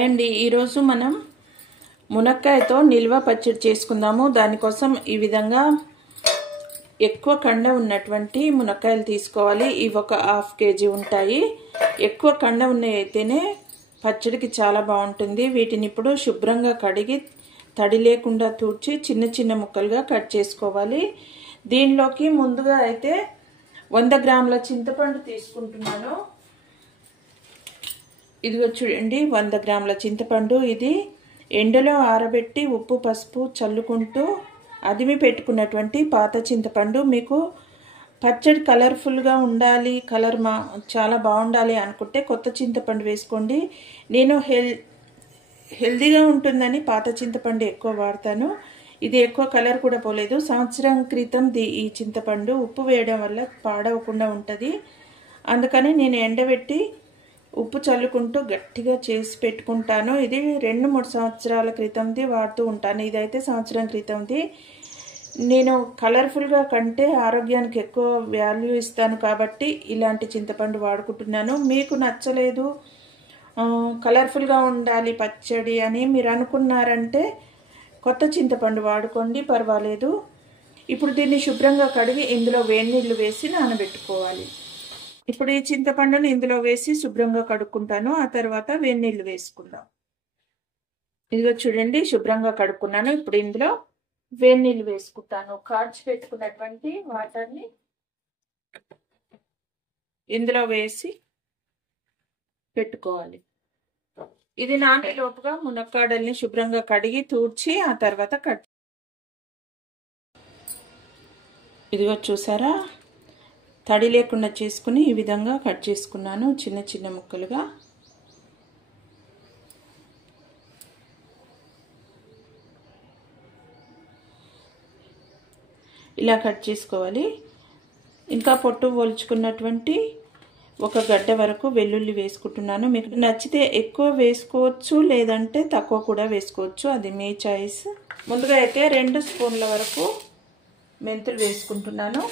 Hi అండి, ఈరోజు మనం మునక్కాయతో నిల్వ పచ్చడి చేసుకుందాము. దానికోసం ఈ విధంగా ఎక్కువ కండ ఉన్నటువంటి మునక్కాయలు తీసుకోవాలి. ఇవి ఒక హాఫ్ కేజీ ఉంటాయి. ఎక్కువ కండ ఉన్నవి అయితేనే పచ్చడికి చాలా బాగుంటుంది. వీటిని ఇప్పుడు శుభ్రంగా కడిగి తడి లేకుండా తూర్చి చిన్న చిన్న ముక్కలుగా కట్ చేసుకోవాలి. దీనిలోకి ముందుగా అయితే 100 గ్రాముల చింతపండు తీసుకుంటున్నాను. ఇదిగో చూడండి, 100 గ్రాముల చింతపండు. ఇది ఎండలో ఆరబెట్టి ఉప్పు పసుపు చల్లుకుంటూ అదిమి పెట్టుకున్నటువంటి పాత చింతపండు. మీకు పచ్చడి కలర్ఫుల్గా ఉండాలి, కలర్ చాలా బాగుండాలి అనుకుంటే కొత్త చింతపండు వేసుకోండి. నేను హెల్దీగా ఉంటుందని పాత చింతపండు ఎక్కువ వాడతాను. ఇది ఎక్కువ కలర్ కూడా పోలేదు. సంవత్సరం క్రితం ఈ చింతపండు ఉప్పు వేయడం వల్ల పాడవకుండా ఉంటుంది. అందుకని నేను ఎండబెట్టి ఉప్పు చల్లుకుంటూ గట్టిగా చేసి పెట్టుకుంటాను. ఇది 2-3 సంవత్సరాల క్రితంది వాడుతూ ఉంటాను. ఇదైతే సంవత్సరం క్రితంది. నేను కలర్ఫుల్గా కంటే ఆరోగ్యానికి ఎక్కువ వాల్యూ ఇస్తాను కాబట్టి ఇలాంటి చింతపండు వాడుకుంటున్నాను. మీకు నచ్చలేదు, కలర్ఫుల్గా ఉండాలి పచ్చడి అని మీరు అనుకున్నారంటే కొత్త చింతపండు వాడుకోండి, పర్వాలేదు. ఇప్పుడు దీన్ని శుభ్రంగా కడిగి ఇందులో వేడి నీళ్ళు వేసి నానబెట్టుకోవాలి. ఇప్పుడు ఈ చింతపండును ఇందులో వేసి శుభ్రంగా కడుక్కుంటాను. ఆ తర్వాత వేడి నీళ్ళు వేసుకుందాం. ఇదిగో చూడండి, శుభ్రంగా కడుక్కున్నాను. ఇప్పుడు ఇందులో వేడి నీళ్ళు వేసుకుంటాను. కాచి పెట్టుకున్నటువంటి వాటర్ని ఇందులో వేసి పెట్టుకోవాలి. ఇది నానేలోపుగా మునక్కాడల్ని శుభ్రంగా కడిగి తూడ్చి ఆ తర్వాత ఇదిగో చూసారా, తడి లేకుండా చేసుకుని ఈ విధంగా కట్ చేసుకున్నాను చిన్న చిన్న ముక్కలుగా. ఇలా కట్ చేసుకోవాలి. ఇంకా పొట్టు ఒలుచుకున్నటువంటి ఒక గడ్డ వరకు వెల్లుల్లి వేసుకుంటున్నాను. మీకు నచ్చితే ఎక్కువ వేసుకోవచ్చు, లేదంటే తక్కువ కూడా వేసుకోవచ్చు, అది మీ చాయిస్. ముందుగా అయితే 2 స్పూన్ల వరకు మెంతులు వేసుకుంటున్నాను.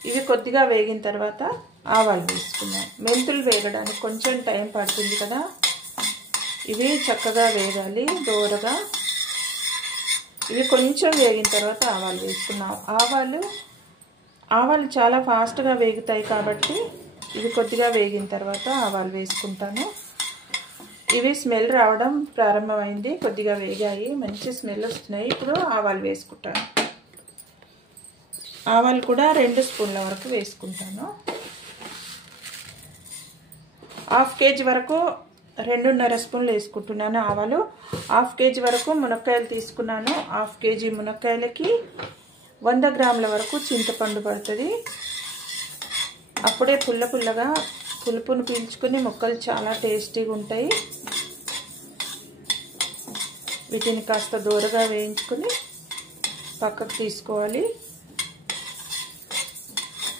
ఇవి కొద్దిగా వేగిన తర్వాత ఆవాలు వేసుకున్నాను. మెంతులు వేగడానికి కొంచెం టైం పడుతుంది కదా, ఇవి చక్కగా వేగాలి దోరగా. ఇవి కొంచెం వేగిన తర్వాత ఆవాలు వేసుకున్నాం. ఆవాలు చాలా ఫాస్ట్గా వేగుతాయి కాబట్టి ఇవి కొద్దిగా వేగిన తర్వాత ఆవాలు వేసుకుంటాను. ఇవి స్మెల్ రావడం ప్రారంభమైంది, కొద్దిగా వేగాయి, మంచి స్మెల్ వస్తున్నాయి. ఇప్పుడు ఆవాలు వేసుకుంటాను. ఆవాలు కూడా 2 స్పూన్ల వరకు వేసుకుంటాను. హాఫ్ కేజీ వరకు 2.5 స్పూన్లు వేసుకుంటున్నాను ఆవాలు. హాఫ్ కేజీ వరకు మునక్కాయలు తీసుకున్నాను. హాఫ్ కేజీ మునక్కాయలకి 100 గ్రాముల వరకు చింతపండు పడుతుంది. అప్పుడే పుల్లగా పులుపును పీల్చుకుని ముక్కలు చాలా టేస్టీగా ఉంటాయి. వీటిని కాస్త దూరగా వేయించుకొని పక్కకు తీసుకోవాలి.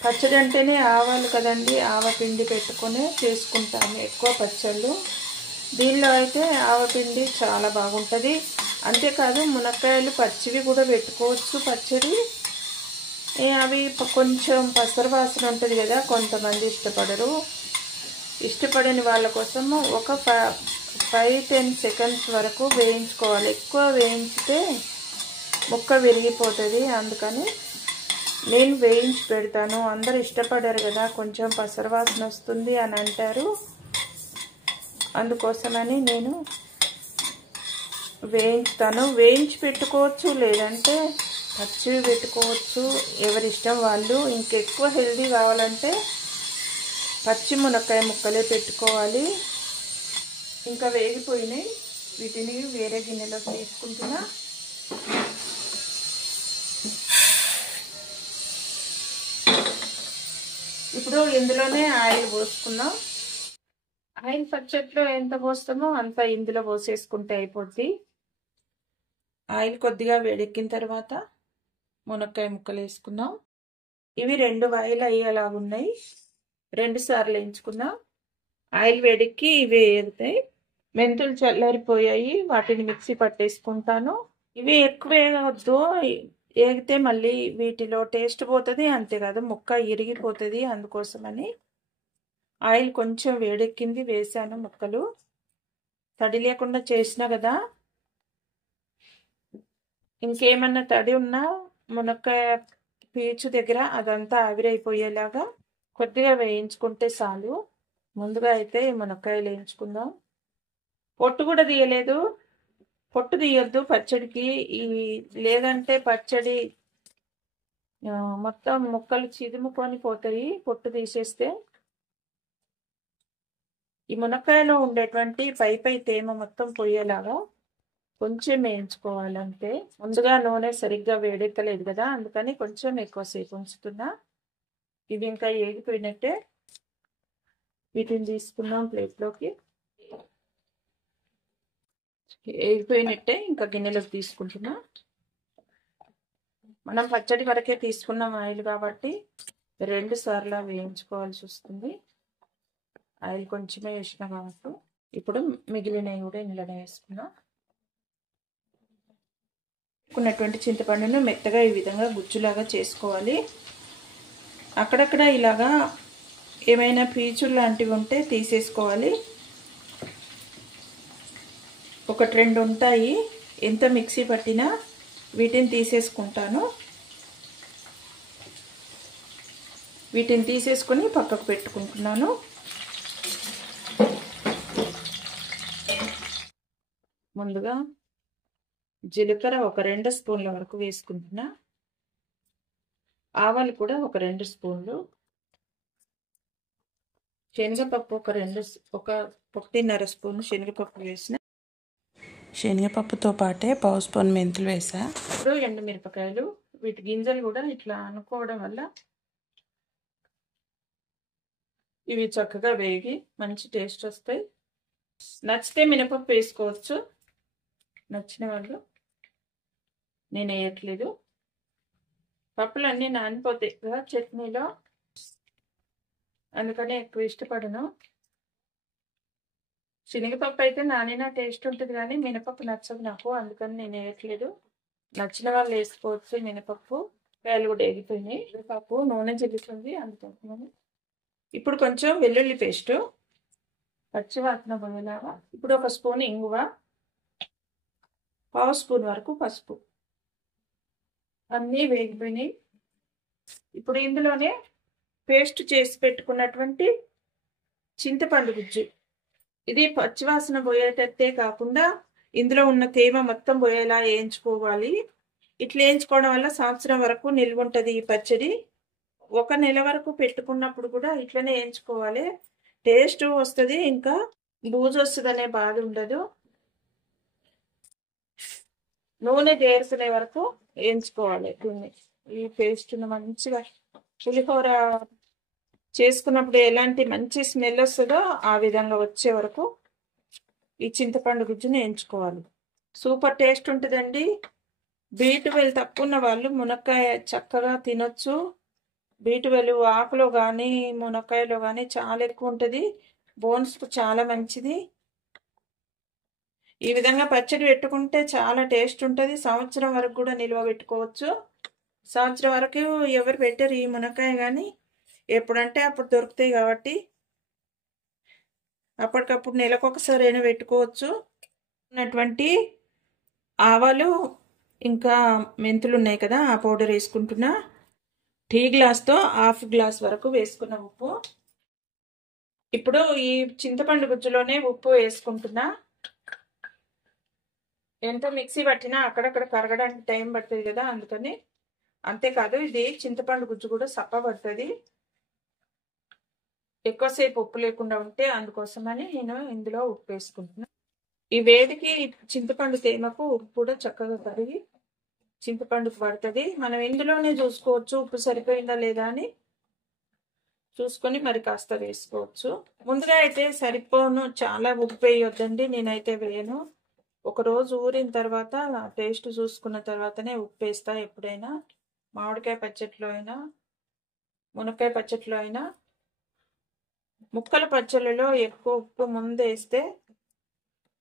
పచ్చడి అంటేనే ఆవాలు కదండి, ఆవపిండి పెట్టుకొని చేసుకుంటాము ఎక్కువ పచ్చళ్ళు. దీనిలో అయితే ఆవపిండి చాలా బాగుంటుంది. అంతేకాదు మునక్కాయలు పచ్చివి కూడా పెట్టుకోవచ్చు పచ్చడి. అవి కొంచెం పసరు వాసన ఉంటుంది కదా, కొంతమంది ఇష్టపడరు. ఇష్టపడని వాళ్ళ కోసము ఒక 5-10 సెకండ్స్ వరకు వేయించుకోవాలి. ఎక్కువ వేయించితే ముక్క విరిగిపోతుంది. అందుకని నేను వేయించి పెడతాను. అందరు ఇష్టపడరు కదా, కొంచెం పసరు వాసన వస్తుంది అని అంటారు. అందుకోసమని నేను వేయించుతాను. వేయించి పెట్టుకోవచ్చు, లేదంటే పచ్చివి పెట్టుకోవచ్చు, ఎవరిష్టం వాళ్ళు. ఇంకెక్కువ హెల్దీ కావాలంటే పచ్చి మునక్కాయ ముక్కలే పెట్టుకోవాలి. ఇంకా వేగిపోయినాయి, వీటిని వేరే గిన్నెలోకి తీసుకుంటున్నా. ఇప్పుడు ఇందులోనే ఆయిల్ పోసుకుందాం. ఆయిల్ పచ్చట్లో ఎంత పోస్తామో అంత ఇందులో పోసేసుకుంటే అయిపోద్ది. ఆయిల్ కొద్దిగా వేడెక్కిన తర్వాత మునక్కాయ ముక్కలు వేసుకుందాం. ఇవి 2 వాయిలు అయ్యేలాగున్నాయి, 2 సార్లు వేయించుకుందాం. ఆయిల్ వేడెక్కి ఇవి వేగుతాయి. మెంతులు చల్లారిపోయాయి, వాటిని మిక్సీ పట్టేసుకుంటాను. ఇవి ఎక్కువ వేగవద్దు, వేగితే మళ్ళీ వీటిలో టేస్ట్ పోతుంది. అంతేకాదు ముక్క ఇరిగిపోతుంది. అందుకోసమని ఆయిల్ కొంచెం వేడెక్కింది, వేసాను ముక్కలు. తడి లేకుండా చేసినా కదా, ఇంకేమన్నా తడి ఉన్నా మునక్కాయ పీచు దగ్గర అదంతా ఆవిరైపోయేలాగా కొద్దిగా వేయించుకుంటే చాలు. ముందుగా అయితే మునక్కాయలు వేయించుకుందాం. పొట్టు కూడా తీయలేదు. పొట్టు తీయొద్దు పచ్చడికి. ఈ లేదంటే పచ్చడి మొత్తం ముక్కలు చిదుముకొని పోతాయి పొట్టు తీసేస్తే. ఈ మునక్కాయలో ఉండేటువంటి పై తేమ మొత్తం పోయేలాగా కొంచెం వేయించుకోవాలంటే. ముందుగా నూనె సరిగ్గా వేడెక్కలేదు కదా, అందుకని కొంచెం ఎక్కువసేపు ఉంచుతున్నా. ఇవి ఇంకా ఏగిపోయినట్టే. వీటిని తీసుకున్నాం ప్లేట్లోకి. ఏగిపోయినట్టే, ఇంకా గిన్నెలోకి తీసుకుంటున్నా. మనం పచ్చడి వరకే తీసుకున్నాం ఆయిల్ కాబట్టి 2 సార్లు వేయించుకోవాల్సి వస్తుంది. ఆయిల్ కొంచెమే వేసిన కాబట్టి. ఇప్పుడు మిగిలినవి కూడా ఇందులోనే వేసుకున్నాం. వేసుకున్నటువంటి చింతపండును మెత్తగా ఈ విధంగా గుజ్జులాగా చేసుకోవాలి. అక్కడక్కడ ఇలాగా ఏమైనా పీచులు లాంటివి ఉంటే తీసేసుకోవాలి. 1-2 ఉంటాయి. ఎంత మిక్సీ పట్టినా వీటిని తీసేసుకుంటాను. వీటిని తీసేసుకొని పక్కకు పెట్టుకుంటున్నాను. ముందుగా జీలకర్ర ఒక 2 స్పూన్ల వరకు వేసుకుంటున్నా. ఆవాలు కూడా ఒక 2 స్పూన్లు. శనగపప్పు ఒక 1.5 స్పూన్ శనగపప్పు వేసిన. శనగపప్పుతో పాటే 1 స్పూన్ మెంతులు వేసా. ఇప్పుడు ఎండుమిరపకాయలు. వీటి గింజలు కూడా ఇట్లా అనుకోవడం వల్ల ఇవి చక్కగా వేగి మంచి టేస్ట్ వస్తాయి. నచ్చితే మినపప్పు వేసుకోవచ్చు, నచ్చిన వాళ్ళు. నేను వేయట్లేదు. పప్పులు అన్నీ నానిపోతాయి కదా చట్నీలో, అందుకనే ఎక్కువ ఇష్టపడను. శనగపప్పు అయితే నానినా టేస్ట్ ఉంటుంది కానీ మినపప్పు నచ్చదు నాకు, అందుకని నేను వేయట్లేదు. నచ్చిన వాళ్ళు వేసుకోవచ్చు మినపప్పు. కాయలు కూడా వేగిపోయినాయి. పప్పు నూనె జిల్లుతుంది అందుకని. ఇప్పుడు కొంచెం వెల్లుల్లి పేస్టు పచ్చివాసన పోయేలాగా. ఇప్పుడు 1 స్పూన్ ఇంగువ, 1/2 స్పూన్ వరకు పసుపు. అన్నీ వేగిపోయినాయి. ఇప్పుడు ఇందులోనే పేస్ట్ చేసి పెట్టుకున్నటువంటి చింతపండు గుజ్జు. ఇది పచ్చివాసన పోయేటట్టే కాకుండా ఇందులో ఉన్న తేమ మొత్తం పోయేలా వేయించుకోవాలి. ఇట్లా వేయించుకోవడం వల్ల సంవత్సరం వరకు నిల్వ ఉంటుంది ఈ పచ్చడి. 1 నెల వరకు పెట్టుకున్నప్పుడు కూడా ఇట్లనే వేయించుకోవాలి. టేస్ట్ వస్తుంది, ఇంకా బూజు వస్తుంది అనే బాధ ఉండదు. నూనె చేరుకునే వరకు వేయించుకోవాలి దీన్ని. ఈ పేస్ట్ను మంచిగా పులిహోర చేసుకున్నప్పుడు ఎలాంటి మంచి స్మెల్ వస్తుందో ఆ విధంగా వచ్చే వరకు ఈ చింతపండు గుజ్జుని వేయించుకోవాలి. సూపర్ టేస్ట్ ఉంటుందండి. B12 తక్కువ ఉన్న వాళ్ళు మునక్కాయ చక్కగా తినొచ్చు. B12 ఆకులో కానీ మునక్కాయలో కానీ చాలా ఎక్కువ ఉంటుంది. బోన్స్కు చాలా మంచిది. ఈ విధంగా పచ్చడి పెట్టుకుంటే చాలా టేస్ట్ ఉంటుంది. సంవత్సరం వరకు కూడా నిల్వ పెట్టుకోవచ్చు. సంవత్సరం వరకు ఎవరు పెట్టరు ఈ మునక్కాయ, కానీ ఎప్పుడంటే అప్పుడు దొరుకుతాయి కాబట్టి అప్పటికప్పుడు నెలకొకసారి అయినా పెట్టుకోవచ్చు. ఉన్నటువంటి ఆవాలు ఇంకా మెంతులు ఉన్నాయి కదా, ఆ పౌడర్ వేసుకుంటున్నా. టీ గ్లాస్తో 1/2 గ్లాస్ వరకు వేసుకున్న ఉప్పు. ఇప్పుడు ఈ చింతపండు గుజ్జులోనే ఉప్పు వేసుకుంటున్నా. ఎంత మిక్సీ పట్టినా అక్కడక్కడ కరగడానికి టైం పడుతుంది కదా, అందుకని. అంతేకాదు ఇది చింతపండు గుజ్జు కూడా సప్పబడుతుంది ఎక్కువసేపు ఉప్పు లేకుండా ఉంటే, అందుకోసమని నేను ఇందులో ఉప్పు వేసుకుంటున్నా. ఈ వేడికి చింతపండు తేమకు ఉప్పు కూడా చక్కగా కరిగి చింతపండుకు పడుతుంది. మనం ఇందులోనే చూసుకోవచ్చు ఉప్పు సరిపోయిందా లేదా అని చూసుకొని మరి కాస్త వేసుకోవచ్చు. ముందుగా అయితే సరిపోను, చాలా ఉప్పు వేయొద్దండి. నేనైతే వేయను. 1 రోజు ఊరిన తర్వాత టేస్ట్ చూసుకున్న తర్వాతనే ఉప్పు వేస్తా ఎప్పుడైనా. మామిడికాయ పచ్చట్లో అయినా మునక్కాయ పచ్చట్లో అయినా. ముక్కల పచ్చళ్ళలో ఎక్కువ ఉప్పు ముందు వేస్తే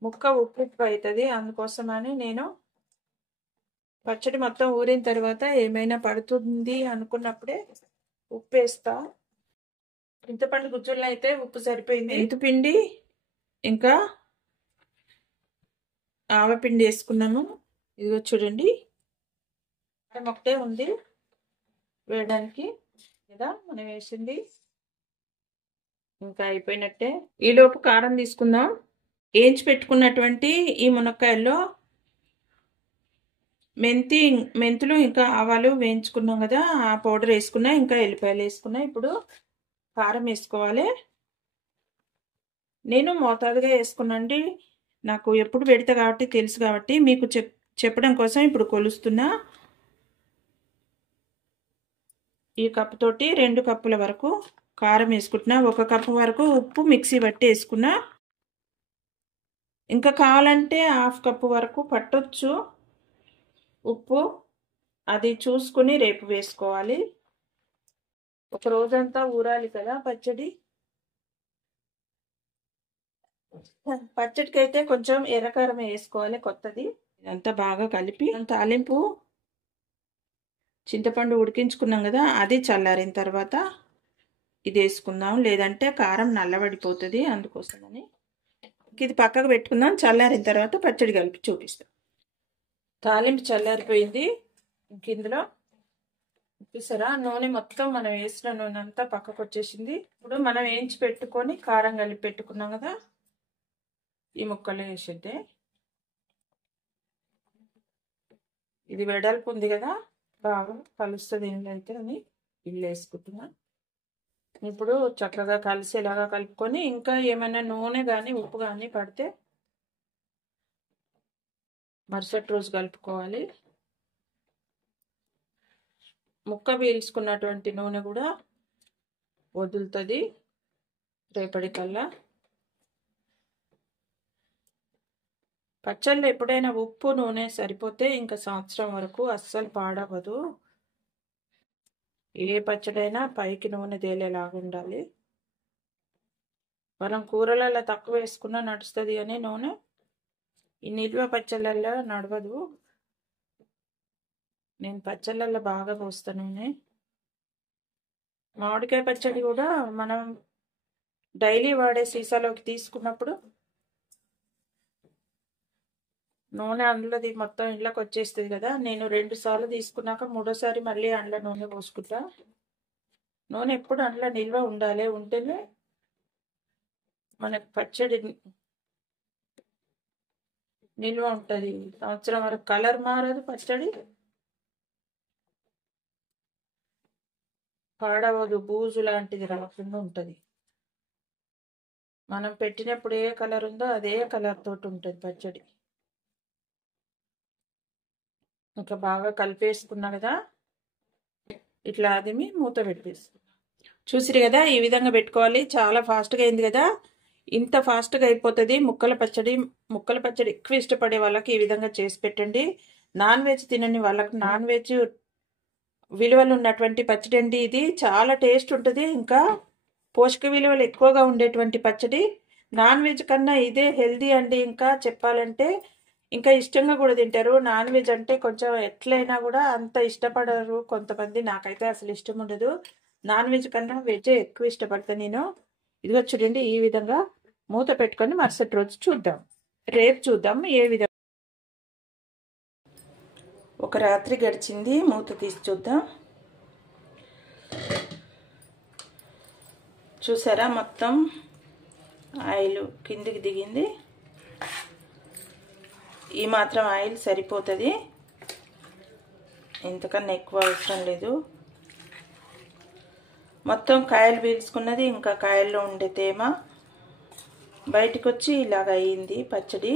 ముక్క ఉప్పు అవుతుంది. అందుకోసమని నేను పచ్చడి మొత్తం ఊరిన తర్వాత ఏమైనా పడుతుంది అనుకున్నప్పుడే ఉప్పు వేస్తా. చింతపండు గుజ్జుల్లో అయితే ఉప్పు సరిపోయింది. మెంతిపిండి ఇంకా ఆవపిండి వేసుకున్నాము. ఇదిగో చూడండి, కారం ఒకటే ఉంది వేయడానికి కదా మనం వేసింది. ఇంకా అయిపోయినట్టే. ఈలోపు కారం తీసుకుందాం. వేయించి పెట్టుకున్నటువంటి ఈ మునక్కాయల్లో మెంతులు ఇంకా ఆవాలు వేయించుకున్నాం కదా, ఆ పౌడర్ వేసుకున్నా, ఇంకా ఎల్లిపాయలు వేసుకున్నా. ఇప్పుడు కారం వేసుకోవాలి. నేను మోతాదుగా వేసుకున్నాండి, నాకు ఎప్పుడు పెడతా కాబట్టి తెలుసు కాబట్టి మీకు చెప్పడం కోసం ఇప్పుడు కొలుస్తున్నా. ఈ కప్పు తోటి 2 కప్పుల వరకు కారం వేసుకుంటున్నా. 1 కప్పు వరకు ఉప్పు మిక్సీ బట్టి వేసుకున్నా. ఇంకా కావాలంటే 1/2 కప్పు వరకు పట్టొచ్చు ఉప్పు, అది చూసుకుని రేపు వేసుకోవాలి. ఒక రోజంతా ఊరాలి కదా పచ్చడి. పచ్చడికి అయితే కొంచెం ఎర్రకారం వేసుకోవాలి కొత్తది. ఇదంతా బాగా కలిపి తాలింపు చింతపండు ఉడికించుకున్నాం కదా, అది చల్లారిన తర్వాత ఇది వేసుకుందాం, లేదంటే కారం నల్లబడిపోతుంది. అందుకోసమని ఇది పక్కకు పెట్టుకుందాం. చల్లారిన తర్వాత పచ్చడి కలిపి చూపిస్తాం. తాలింపు చల్లారిపోయింది. ఇందులో చూసారా, నూనె మొత్తం మనం వేసిన నూనె అంతా పక్కకు వచ్చేసింది. ఇప్పుడు మనం వేయించి పెట్టుకొని కారం కలిపి పెట్టుకున్నాం కదా, ఈ ముక్కలు వేసేద్దే. ఇది వెడల్పు ఉంది కదా, బాగా కలుస్తుంది ఇంట్లో అయితే అని ఇల్లు వేసుకుంటున్నా. ఇప్పుడు చక్కగా కలిసేలాగా కలుపుకొని, ఇంకా ఏమైనా నూనె కానీ ఉప్పు కానీ పడితే మరుసటి రోజు కలుపుకోవాలి. ముక్క పీల్చుకున్నటువంటి నూనె కూడా వదులుతుంది రేపటికల్లా. పచ్చళ్ళు ఎప్పుడైనా ఉప్పు నూనె సరిపోతే ఇంకా సంవత్సరం వరకు అస్సలు పాడవదు. ఏ పచ్చడైనా పైకి నూనె తేలేలాగా ఉండాలి. మనం కూరలలో తక్కువ వేసుకున్నా నడుస్తుంది కానీ నూనె ఈ నిల్వ పచ్చళ్ళల్లో నడవదు. నేను పచ్చళ్ళల్లో బాగా పోస్తాను నూనె. మామిడికాయ పచ్చడి కూడా మనం డైలీ వాడే సీసాలోకి తీసుకున్నప్పుడు నూనె అందులోది మొత్తం ఇంట్లోకి వచ్చేస్తుంది కదా. నేను 2 సార్లు తీసుకున్నాక 3వసారి మళ్ళీ అందులో నూనె పోసుకుంటా. నూనె ఎప్పుడు అందులో నిల్వ ఉండాలి, ఉంటేనే మనకు పచ్చడి నిల్వ ఉంటుంది. సంవత్సరం వరకు కలర్ మారదు, పచ్చడి పాడవదు, బూజు లాంటిది రాకుండా ఉంటుంది. మనం పెట్టినప్పుడు ఏ కలర్ ఉందో అదే కలర్ తోటి ఉంటుంది పచ్చడి. ఇంకా బాగా కలిపేసుకున్నా కదా, ఇట్లా అదిమి మూత పెట్టేసుకున్నా. చూసిరు కదా, ఈ విధంగా పెట్టుకోవాలి. చాలా ఫాస్ట్గా అయింది కదా. ఇంత ఫాస్ట్గా అయిపోతుంది ముక్కల పచ్చడి ఎక్కువ ఇష్టపడే వాళ్ళకి ఈ విధంగా చేసి పెట్టండి. నాన్ వెజ్ తినని వాళ్ళకి నాన్ వెజ్ విలువలు ఉన్నటువంటి పచ్చడి అండి ఇది. చాలా టేస్ట్ ఉంటుంది, ఇంకా పోషక విలువలు ఎక్కువగా ఉండేటువంటి పచ్చడి. నాన్ వెజ్ కన్నా ఇదే హెల్దీ అండి. ఇంకా చెప్పాలంటే ఇంకా ఇష్టంగా కూడా తింటారు. నాన్ వెజ్ అంటే కొంచెం ఎట్లయినా కూడా అంత ఇష్టపడరు కొంతమంది. నాకైతే అసలు ఇష్టం ఉండదు. నాన్ వెజ్ కన్నా వెజ్ ఎక్కువ ఇష్టపడతాను నేను. ఇదిగో చూడండి, ఈ విధంగా మూత పెట్టుకొని మరుసటి రోజు చూద్దాం. రేపు చూద్దాం ఏ విధంగా. ఒక రాత్రి గడిచింది, మూత తీసి చూద్దాం. చూసారా, మొత్తం ఆయిల్ కిందికి దిగింది. ఈ మాత్రం ఆయిల్ సరిపోతుంది, ఇంతకన్నా ఎక్కువ అవసరం లేదు. మొత్తం కాయలు పీల్చుకున్నది, ఇంకా కాయల్లో ఉండే తేమ బయటికి వచ్చి ఇలాగ అయ్యింది పచ్చడి.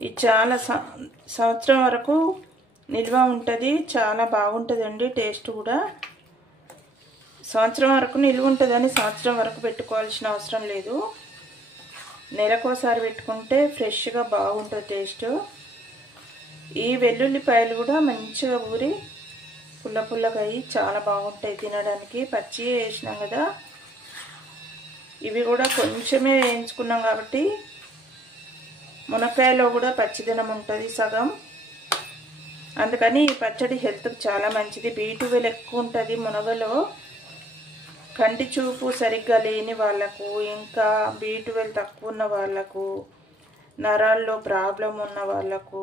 ఇది చాలా సంవత్సరం వరకు నిల్వ ఉంటుంది. చాలా బాగుంటుందండి, టేస్ట్ కూడా. సంవత్సరం వరకు నిల్వ ఉంటుందని సంవత్సరం వరకు పెట్టుకోవాల్సిన అవసరం లేదు. నెలకోసారి పెట్టుకుంటే ఫ్రెష్గా బాగుంటుంది టేస్ట్. ఈ వెల్లుల్లిపాయలు కూడా మంచిగా ఊరి పుల్లగా అయ్యి చాలా బాగుంటాయి తినడానికి. పచ్చి వేసినాం కదా, ఇవి కూడా కొంచెమే వేయించుకున్నాం కాబట్టి మునక్కాయలో కూడా పచ్చిదనం ఉంటుంది సగం. అందుకని ఈ పచ్చడి హెల్త్కి చాలా మంచిది. B12 ఎక్కువ ఉంటుంది మునగలో. కంటి చూపు సరిగ్గా లేని వాళ్ళకు, ఇంకా B12 తక్కువ ఉన్న వాళ్ళకు, నరాల్లో ప్రాబ్లం ఉన్న వాళ్ళకు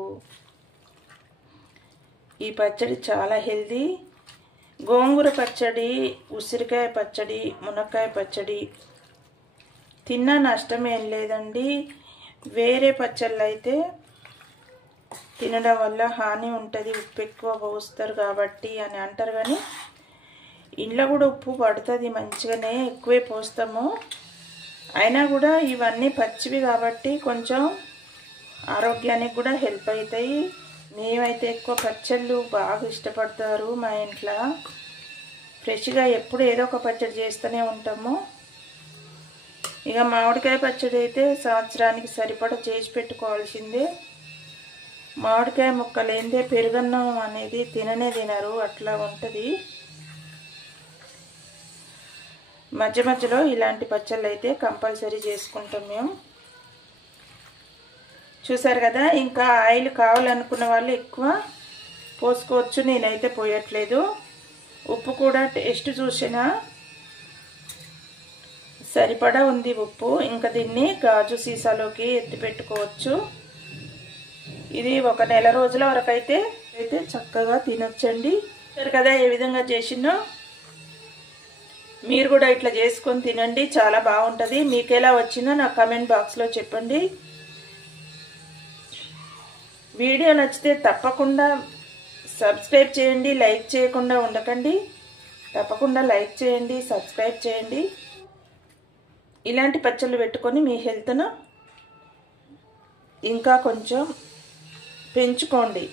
ఈ పచ్చడి చాలా హెల్దీ. గోంగూర పచ్చడి, ఉసిరికాయ పచ్చడి, మునక్కాయ పచ్చడి తిన్నా నష్టమేం లేదండి. వేరే పచ్చళ్ళు అయితే తినడం వల్ల హాని ఉంటుంది, ఉప్పు ఎక్కువ పోస్తారు కాబట్టి అని అంటారు. కానీ ఇంట్లో కూడా ఉప్పు పడుతుంది మంచిగానే, ఎక్కువే పోస్తాము. అయినా కూడా ఇవన్నీ పచ్చివి కాబట్టి కొంచెం ఆరోగ్యానికి కూడా హెల్ప్ అవుతాయి. మేమైతే ఎక్కువ పచ్చళ్ళు బాగా ఇష్టపడతారు మా ఇంట్లో. ఫ్రెష్గా ఎప్పుడు ఏదో ఒక పచ్చడి చేస్తూనే ఉంటాము. ఇక మామిడికాయ పచ్చడి అయితే సంవత్సరానికి సరిపడా చేసి పెట్టుకోవాల్సిందే. మామిడికాయ ముక్కలేందే పెరుగన్నం అనేది తినరు, అట్లా ఉంటుంది. మధ్య మధ్యలో ఇలాంటి పచ్చళ్ళు అయితే కంపల్సరీ చేసుకుంటాం మేము. చూసారు కదా. ఇంకా ఆయిల్ కావాలనుకున్న వాళ్ళు ఎక్కువ పోసుకోవచ్చు, నేనైతే పోయట్లేదు. ఉప్పు కూడా టేస్ట్ చూసినా సరిపడా ఉంది ఉప్పు. ఇంకా దీన్ని గాజు సీసాలోకి ఎత్తి పెట్టుకోవచ్చు. ఇది ఒక నెల రోజుల వరకు అయితే చక్కగా తినొచ్చండి. చూసారు కదా ఏ విధంగా చేసినో. మీరు కూడా ఇట్లా చేసుకొని తినండి, చాలా బాగుంటుంది. మీకు ఎలా వచ్చిందో నా కామెంట్ బాక్స్లో చెప్పండి. వీడియో నచ్చితే తప్పకుండా సబ్స్క్రైబ్ చేయండి, లైక్ చేయకుండా ఉండకండి. తప్పకుండా లైక్ చేయండి, సబ్స్క్రైబ్ చేయండి. ఇలాంటి పచ్చళ్ళు పెట్టుకొని మీ హెల్త్ను ఇంకా కొంచెం పెంచుకోండి.